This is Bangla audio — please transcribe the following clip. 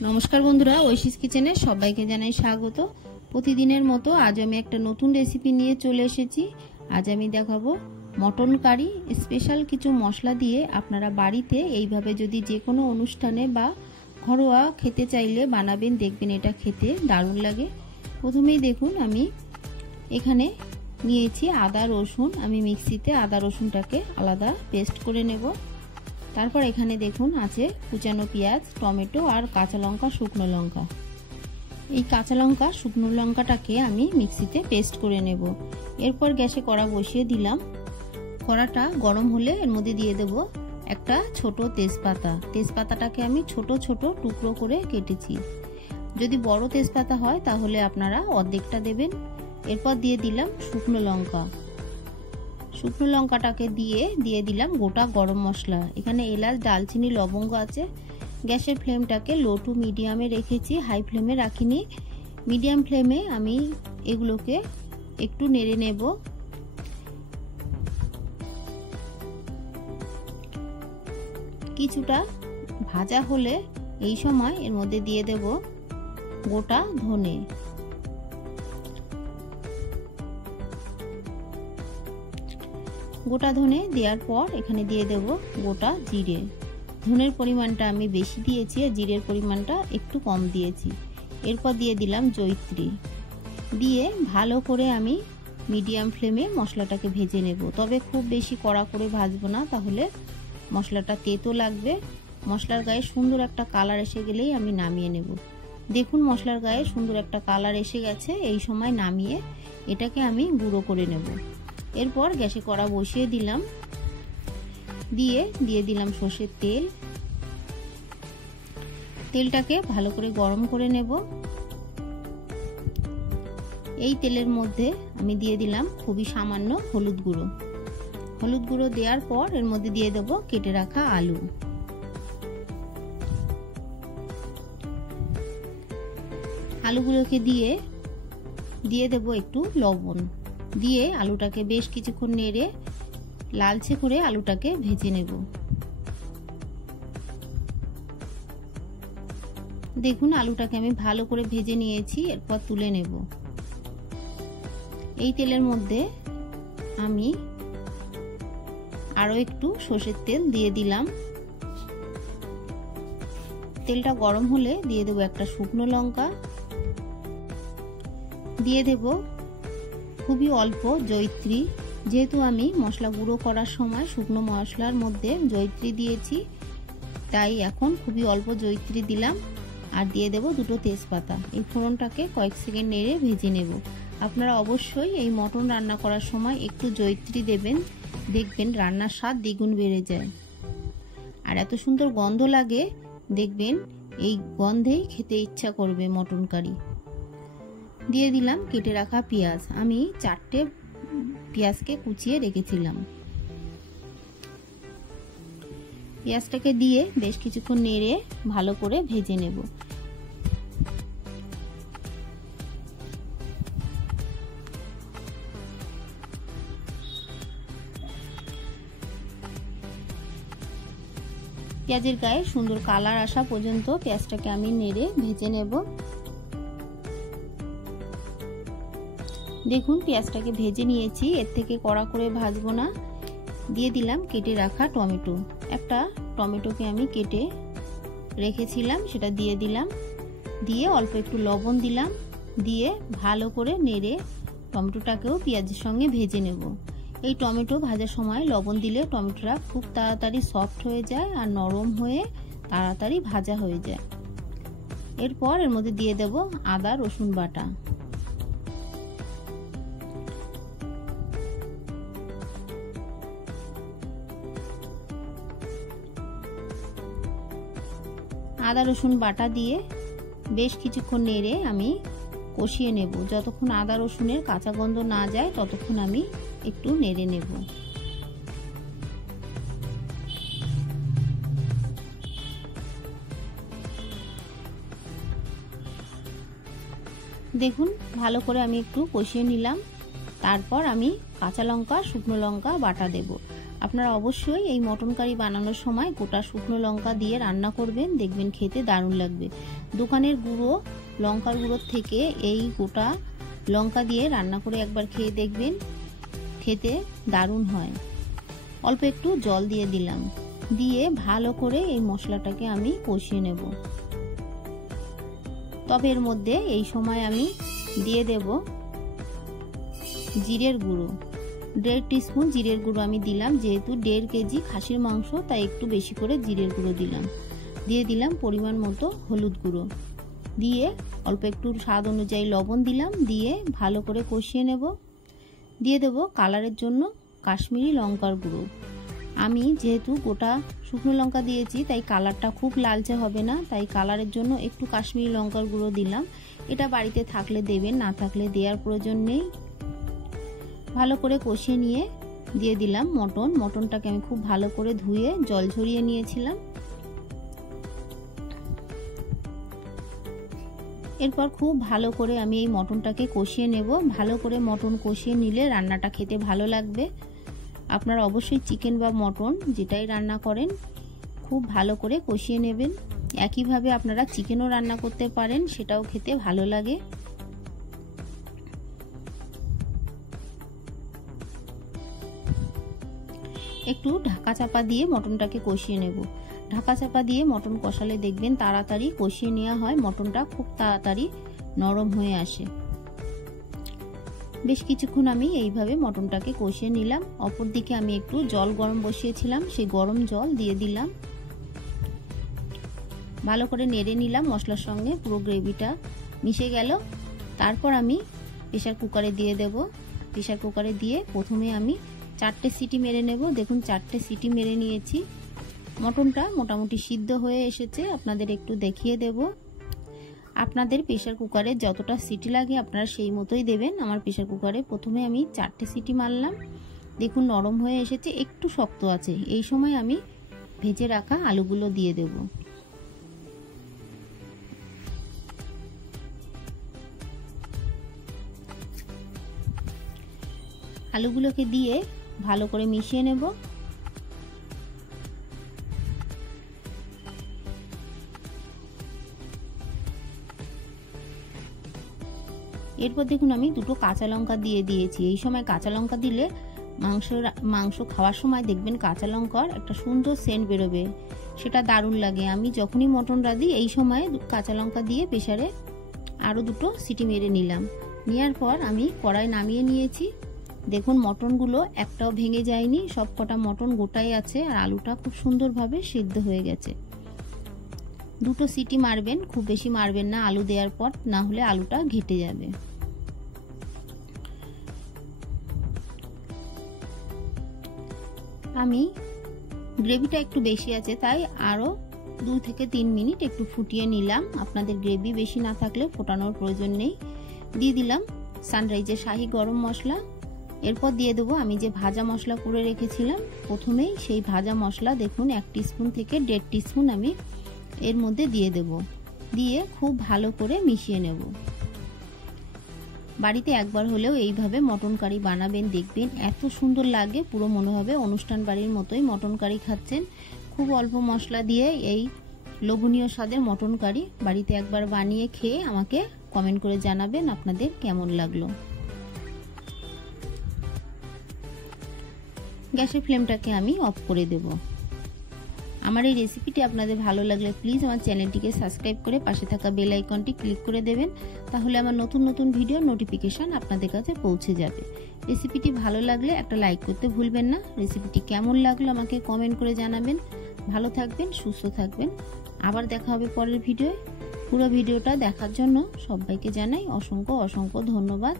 নমস্কার বন্ধুরা, ঐশীস কিচেনে সবাইকে জানাই স্বাগত। প্রতিদিনের মতো আজ আমি একটা নতুন রেসিপি নিয়ে চলে এসেছি। আজ আমি দেখাবো মটন কারি। স্পেশাল কিছু মশলা দিয়ে আপনারা বাড়িতে এইভাবে যদি যে কোনো অনুষ্ঠানে বা ঘরোয়া খেতে চাইলে বানাবেন, দেখবেন এটা খেতে দারুণ লাগে। প্রথমেই দেখুন আমি এখানে নিয়েছি আদা রসুন। আমি মিক্সিতে আদা রসুনটাকে আলাদা পেস্ট করে নেব। তারপর এখানে দেখুন আছে কুচানো পেঁয়াজ, টমেটো আর কাঁচা লঙ্কা, শুকনো লঙ্কা। এই কাঁচা লঙ্কা শুকনো লঙ্কাটাকে আমি মিক্সিতে পেস্ট করে নেব। এরপর গ্যাসে কড়া বসিয়ে দিলাম। কড়াটা গরম হলে এর মধ্যে দিয়ে দেব একটা ছোট তেজপাতা। তেজপাতাটাকে আমি ছোট ছোট টুকরো করে কেটেছি। যদি বড় তেজপাতা হয় তাহলে আপনারা অর্ধেকটা দেবেন। এরপর দিয়ে দিলাম শুকনো লঙ্কা। শুকনো লঙ্কাটাকে দিয়ে দিলাম গোটা গরম মশলা। এখানে এলাচ, দালচিনি, লবঙ্গ আছে। গ্যাসের ফ্লেমটাকে লো টু মিডিয়ামে রেখেছি, হাই ফ্লেমে রাখিনি। মিডিয়াম ফ্লেমে আমি এগুলোকে একটু নেড়ে নেব। কিছুটা ভাজা হলে এই সময় এর মধ্যে দিয়ে দেব গোটা ধনে। গোটা ধনে দেওয়ার পর এখানে দিয়ে দেব গোটা জিরে। ধনের পরিমাণটা আমি বেশি দিয়েছি আর জিরের পরিমাণটা একটু কম দিয়েছি। এরপর দিয়ে দিলাম জয়িত্রী। দিয়ে ভালো করে আমি মিডিয়াম ফ্লেমে মশলাটাকে ভেজে নেব। তবে খুব বেশি কড়া করে ভাজবো না, তাহলে মশলাটা তেতো লাগবে। মশলার গায়ে সুন্দর একটা কালার এসে গেলেই আমি নামিয়ে নেব। দেখুন মশলার গায়ে সুন্দর একটা কালার এসে গেছে। এই সময় নামিয়ে এটাকে আমি গুঁড়ো করে নেব। এরপর গ্যাসে কড়া বসিয়ে দিলাম। দিয়ে দিলাম সর্ষের তেল। তেলটাকে ভালো করে গরম করে নেব। এই তেলের মধ্যে আমি দিয়ে দিলাম খুবই সামান্য হলুদ গুঁড়ো। হলুদ গুঁড়ো দেওয়ার পর এর মধ্যে দিয়ে দেব কেটে রাখা আলু। আলুগুলোকে দিয়ে দেব একটু লবণ। দিয়ে আলুটাকে বেশ কিছুক্ষণ নেড়ে লালচে করে আলুটাকে ভেজে নেব। দেখুন আলুটাকে আমি ভালো করে ভেজে নিয়েছি। এরপর তুলে নেব। এই তেলের মধ্যে আমি আরো একটু সর্ষের তেল দিয়ে দিলাম। তেলটা গরম হলে দিয়ে দেব একটা শুকনো লঙ্কা। দিয়ে দেব খুবই অল্প জয়িত্রী। যেহেতু আমি মশলা গুঁড়ো করার সময় শুকনো মশলার মধ্যে জয়িত্রী দিয়েছি, তাই এখন খুবই অল্প জয়িত্রী দিলাম। আর দিয়ে দেব দুটো তেজপাতা। এই ফোড়নটাকে কয়েক সেকেন্ড নেড়ে ভেজে নেব। আপনারা অবশ্যই এই মটন রান্না করার সময় একটু জয়িত্রী দেবেন, দেখবেন রান্নার স্বাদ দ্বিগুণ বেড়ে যায়। আর এত সুন্দর গন্ধ লাগে, দেখবেন এই গন্ধেই খেতে ইচ্ছা করবে মটন কারি। দিয়ে দিলাম কেটে রাখা পেঁয়াজ। আমি 4টে পেঁয়াজকে কুচিয়ে রেখেছিলাম। পেঁয়াজটাকে দিয়ে বেশ কিছুক্ষণ নেড়ে ভালো করে ভেজে নেব। পেঁয়াজের গায়ে সুন্দর কালার আসা পর্যন্ত পেঁয়াজটাকে আমি নেড়ে ভেজে নেব। দেখুন পেঁয়াজটাকে ভেজে নিয়েছি, এর থেকে কড়া করে ভাজবো না। দিয়ে দিলাম কেটে রাখা টমেটো। একটা টমেটোকে আমি কেটে রেখেছিলাম, সেটা দিয়ে দিলাম। দিয়ে অল্প একটু লবণ দিলাম। দিয়ে ভালো করে নেড়ে টমেটোটাকেও পেঁয়াজের সঙ্গে ভেজে নেব। এই টমেটো ভাজার সময় লবণ দিলে টমেটোটা খুব তাড়াতাড়ি সফট হয়ে যায় আর নরম হয়ে তাড়াতাড়ি ভাজা হয়ে যায়। এরপর এর মধ্যে দিয়ে দেব আদা রসুন বাটা। আদা রসুন বাটা দিয়ে বেশ কিছুক্ষণ নেড়ে আমি কষিয়ে নেব। যতক্ষণ আদা রসুনের কাঁচা গন্ধ না যায় ততক্ষণ আমি একটু নেড়ে নেব। দেখুন ভালো করে আমি একটু কষিয়ে নিলাম। তারপর আমি কাঁচা লঙ্কা, শুকনো লঙ্কা বাটা দেব। আপনারা অবশ্যই এই মটন কারি বানানোর সময় গোটা শুকনো লঙ্কা দিয়ে রান্না করবেন, দেখবেন খেতে দারুণ লাগবে। দোকানের গুঁড়ো লঙ্কার গুঁড়োর থেকে এই গোটা লঙ্কা দিয়ে রান্না করে একবার খেয়ে দেখবেন, খেতে দারুণ হয়। অল্প একটু জল দিয়ে দিলাম, দিয়ে ভালো করে এই মশলাটাকে আমি কষিয়ে নেব। তবে এর মধ্যে এই সময় আমি দিয়ে দেব জিরের গুঁড়ো, 1.5 টিস্পুন জিরের গুঁড়ো আমি দিলাম। যেহেতু 1.5 কেজি খাসির মাংস, তাই একটু বেশি করে জিরের গুঁড়ো দিলাম। দিয়ে দিলাম পরিমাণ মতো হলুদ গুঁড়ো, দিয়ে অল্প একটু স্বাদ অনুযায়ী লবণ দিলাম, দিয়ে ভালো করে কষিয়ে নেব। দিয়ে দেব কালারের জন্য কাশ্মীরি লঙ্কার গুঁড়ো। আমি যেহেতু গোটা শুকনো লঙ্কা দিয়েছি, তাই কালারটা খুব লালচে হবে না, তাই কালারের জন্য একটু কাশ্মীরি লঙ্কার গুঁড়ো দিলাম। এটা বাড়িতে থাকলে দেবেন, না থাকলে দেওয়ার প্রয়োজন নেই। ভালো করে কষিয়ে নিয়ে দিয়ে দিলাম মটনটাকে আমি খুব ভালো করে ধুয়ে জল ঝরিয়ে নিয়েছিলাম। এরপর খুব ভালো করে আমি এই মটনটাকে কষিয়ে নেব। ভালো করে মটন কষিয়ে নিলে রান্নাটা খেতে ভালো লাগবে। আপনারা অবশ্যই চিকেন বা মটন যেটাই রান্না করেন খুব ভালো করে কষিয়ে নেবেন। একইভাবে আপনারা চিকেনও রান্না করতে পারেন, সেটাও খেতে ভালো লাগে। একটু ঢাকা চাপা দিয়ে মটনটাকে কষিয়ে নেব। ঢাকা চাপা দিয়ে মটন কষালে দেখবেন তাড়াতাড়ি কষিয়ে নেওয়া হয়, মটনটা খুব তাড়াতাড়ি নরম হয়ে আসে। বেশ কিছুক্ষণ আমি এইভাবে মটনটাকে কষিয়ে নিলাম। অপরদিকে আমি একটু জল গরম বসিয়েছিলাম, সেই গরম জল দিয়ে দিলাম। ভালো করে নেড়ে নিলাম, মশলার সঙ্গে পুরো গ্রেভিটা মিশে গেল। তারপর আমি প্রেসার কুকারে দিয়ে দেব। প্রেসার কুকারে দিয়ে প্রথমে আমি 4টে সিটি মেরে নেব। দেখুন 4টে সিটি মেরে নিয়েছি। মটনটা মোটামুটি সিদ্ধ হয়ে এসেছে, আপনাদের একটু দেখিয়ে দেব। আপনাদের প্রেসার কুকারে যতটা সিটি লাগে আপনারা সেই মতোই দেবেন। আমার প্রেসার কুকারে প্রথমে আমি 4টে সিটি মারলাম। দেখুন নরম হয়ে এসেছে, একটু শক্ত আছে। এই সময় আমি ভেজে রাখা আলুগুলো দিয়ে দেব। আলুগুলোকে দিয়ে ভালো করে মিশিয়ে নেব। এরপর দেখুন আমি 2টো কাঁচা লঙ্কা দিয়ে দিয়েছি। এই সময় কাঁচা লঙ্কা দিলে মাংস খাওয়ার সময় দেখবেন কাঁচা লঙ্কার একটা সুন্দর সেন্ট বেরোবে, সেটা দারুণ লাগে। আমি যখনই মটন রাঁধি এই সময় কাঁচা লঙ্কা দিয়ে প্রেসারে আরও 2টো সিটি মেরে নিলাম। নেওয়ার পর আমি কড়াই নামিয়ে নিয়েছি। দেখুন মটনগুলো একটাও ভেঙে যায়নি, সব কটা মটন গোটাই আছে, আর আলুটা খুব সুন্দরভাবে সিদ্ধ হয়ে গেছে। 2টো সিটি মারবেন, খুব বেশি মারবেন না আলু দেওয়ার পর, না হলে আলুটা ঘেটে যাবে। আমি গ্রেভিটা একটু বেশি আছে, তাই আরও 2 থেকে 3 মিনিট একটু ফুটিয়ে নিলাম। আপনাদের গ্রেভি বেশি না থাকলে ফোটানোর প্রয়োজন নেই। দিয়ে দিলাম সানরাইজের শাহি গরম মশলা। এরপর দিয়ে দেবো আমি যে ভাজা মশলা করে রেখেছিলাম, প্রথমেই সেই ভাজা মশলা দেখুন 1 টিস্পুন থেকে 1.5 টিস্পুন আমি এর মধ্যে দিয়ে দেব। দিয়ে খুব ভালো করে মিশিয়ে নেব। বাড়িতে একবার হলেও এইভাবে মটন কারি বানাবেন, দেখবেন এত সুন্দর লাগে, পুরো মনে হবে অনুষ্ঠান বাড়ির মতোই মটন কারি খাচ্ছেন। খুব অল্প মশলা দিয়ে এই লোভনীয় স্বাদের মটন কারি বাড়িতে একবার বানিয়ে খেয়ে আমাকে কমেন্ট করে জানাবেন আপনাদের কেমন লাগলো। গ্যাসের ফ্লেমটাকে আমি অফ করে দেব। আমার এই রেসিপিটি আপনাদের ভালো লাগলে প্লিজ আমার চ্যানেলটিকে সাবস্ক্রাইব করে পাশে থাকা বেল আইকনটি ক্লিক করে দেবেন, তাহলে আমার নতুন নতুন ভিডিও নোটিফিকেশন আপনাদের কাছে পৌঁছে যাবে। রেসিপিটি ভালো লাগলে একটা লাইক করতে ভুলবেন না। রেসিপিটি কেমন লাগলো আমাকে কমেন্ট করে জানাবেন। ভালো থাকবেন, সুস্থ থাকবেন। আবার দেখা হবে পরের ভিডিওয়ে। পুরো ভিডিওটা দেখার জন্য সবাইকে জানাই অসংখ্য অসংখ্য ধন্যবাদ।